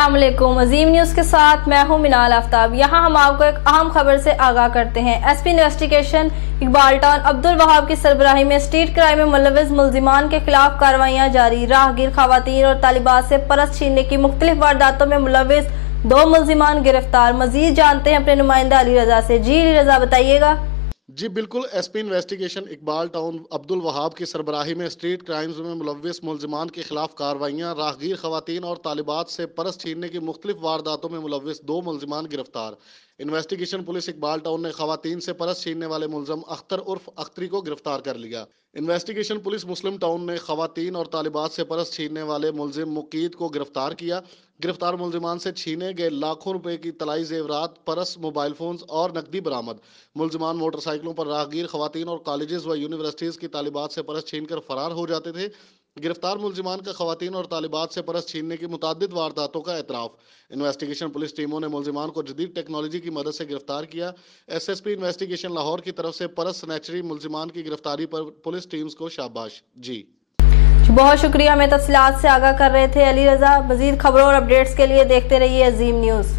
अस्सलाम वालेकुम। अजीम न्यूज़ के साथ मैं हूं मिनाल आफ्ताब। यहां हम आपको एक अहम खबर से आगाह करते हैं। SP investigation Iqbal town Abdul Wahab की सरबराही में स्ट्रीट क्राइम में मुलविस मुल्जिमान के खिलाफ कार्रवाइयां जारी। राहगीर खवातीन और तालिबात से परस छीनने की मुख्तलिफ वारदातों में मुलविस 2 मुल्जिमान गिरफ्तार। मजीद जानते हैं अपने नुमाइंदा अली रजा से। जी अली रजा बताइएगा। जी बिल्कुल, SP investigation Iqbal town Abdul Wahab की सरबराही में स्ट्रीट क्राइम्स में मुलविस मुल्जिमान के खिलाफ कार्रवाइयाँ। राहगीर खवातीन और तालिबात से परस छीनने की मुख्तलिफ वारदातों में मुलविस 2 मुल्जिमान गिरफ्तार। इन्वेस्टिगेशन पुलिस इकबाल टाउन ने खवातीन से परस छीनने वाले मुलजम अख्तर उर्फ अख्तरी को गिरफ्तार कर लिया। इन्वेस्टिगेशन पुलिस मुस्लिम टाउन ने खवातीन और तालिबात से परस छीनने वाले मुलजिम मुकीद को गिरफ्तार किया। गिरफ्तार मुल्जिमान से छीने गए लाखों रुपए की तलाई जेवरात, परस, मोबाइल फोन्स और नकदी बरामद। मुल्जिमान मोटरसाइकिलों पर राहगीर खवातीन और कॉलेजेस व यूनिवर्सिटीज की तालिबात से परस छीन कर फरार हो जाते थे। गिरफ्तार मुल्जिमान का खवातीन और तालिबात से परस छीनने की मुतादिद वारदातों का एतराफ। इन्वेस्टिगेशन पुलिस टीमों ने मुल्जिमान को जदीद टेक्नोलॉजी की मदद से गिरफ्तार किया। SSP इन्वेस्टिगेशन लाहौर की तरफ से परस स्नैचरी मुल्जिमान की गिरफ्तारी पर पुलिस टीम्स को शाबाश। जी बहुत शुक्रिया, हमें तफसीलात से आगाह कर रहे थे अली रजा। मजीद खबरों और अपडेट्स के लिए देखते रहिए अजीम न्यूज़।